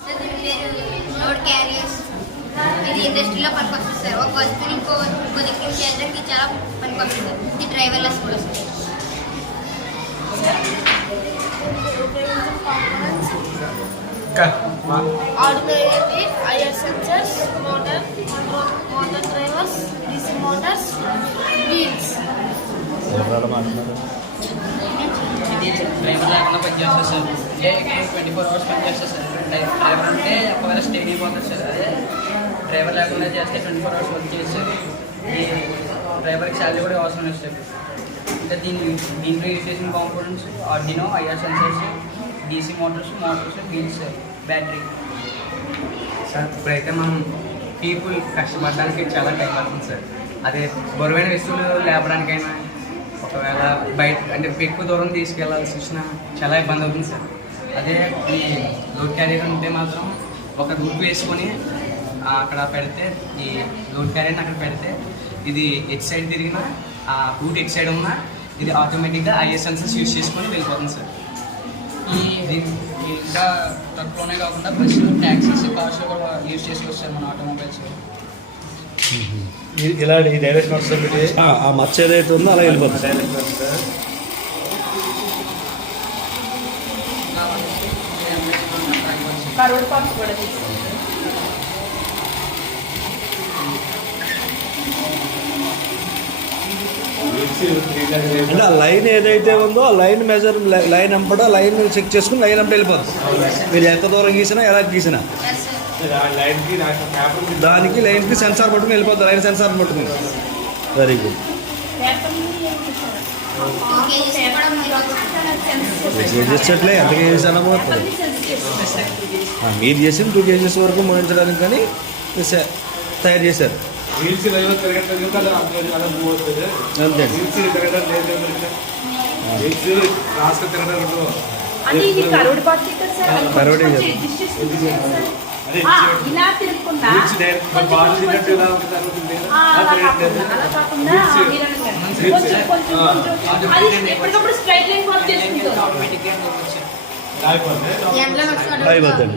Load carriers ఇది ఇండస్ట్రీలో పనికొస్తుంది సార్. ఒక వస్తువుని ఇంకో దిక్కు చేయడానికి చాలా పనికొస్తుంది. ఇది డ్రైవర్లెస్ కూడా sir. Ordinary IR sensors, motor drivers, DC motors, wheels. ఇది డ్రైవర్ లేకుండా పనిచేస్తుంది సార్. అంటే 24 hours పనిచేస్తుంది సార్. డ్రైవర్ అంటే ఒకవేళ స్టే అయిపోతుంది సార్. అదే డ్రైవర్ లేకుండా చేస్తే 24 hours వర్క్ చేస్తారు. ఈ డ్రైవర్కి శాలరీ కూడా అవసరం లేదు సార్. అంటే దీంట్లో యూజ్ చేసిన components Arduino, IR sensors, DC Motors, wheels, battery. Sir ఇప్పుడైతే మనం పీపుల్ కష్టపడడానికి చాలా టైం పడుతుంది సార్. అదే బరువైన వస్తువులు లేపడానికైనా ఒకవేళ బయట అంటే ఎక్కువ దూరం తీసుకెళ్లాల్సి వచ్చినా చాలా ఇబ్బంది అవుతుంది సార్. అదే ఈ లోడ్ క్యారియర్ ఉంటే మాత్రం ఒక రూట్ వేసుకొని అక్కడ పెడితే, ఈ లోడ్ క్యారియర్ని అక్కడ పెడితే ఇది ఎట్ సైడ్ తిరిగినా ఆ రూట్ ఎట్ సైడ్ ఉన్నా ఇది ఆటోమేటిక్గా ఐఎస్ సెన్సర్స్ యూజ్ చేసుకొని వెళ్ళిపోతుంది సార్. ఇంకా ట్రక్లోనే కాకుండా బస్సులు, ట్యాక్సీస్, కార్స్లో కూడా యూజ్ చేసుకోవచ్చు సార్ మన ఆటోమొబైల్స్. ఇలా ఈ డైరెక్షన్ వస్తుంది. ఆ మచ్చ ఏదైతే ఉందో అలా వెళ్ళిపోతుంది. అంటే ఆ లైన్ ఏదైతే ఉందో ఆ లైన్ మెజర్ లైన్ ఎంపడో లైన్ చెక్ చేసుకుని లైన్ ఎంపడ వెళ్ళిపోతుంది. మీరు ఎంత దూరం గీసినా ఎలా గీసినా దానికి లైన్కి సెన్సార్ పట్టుకుని వెళ్ళిపోతుంది. లైన్ సెన్సార్ పట్టుకుని. Very good. చేసేట్లే ఎంత కేజీస్ అన్న పోతుంది. మీరు చేసి 2 kgs వరకు మోయించడానికి కానీ తయారు చేశారు. అంతే ఇలా తిరుగుకుండా ఎప్పటికప్పుడు స్ట్రైట్ లైన్ ఫాలో చేసుకుంటారు. అయిపోతుంది.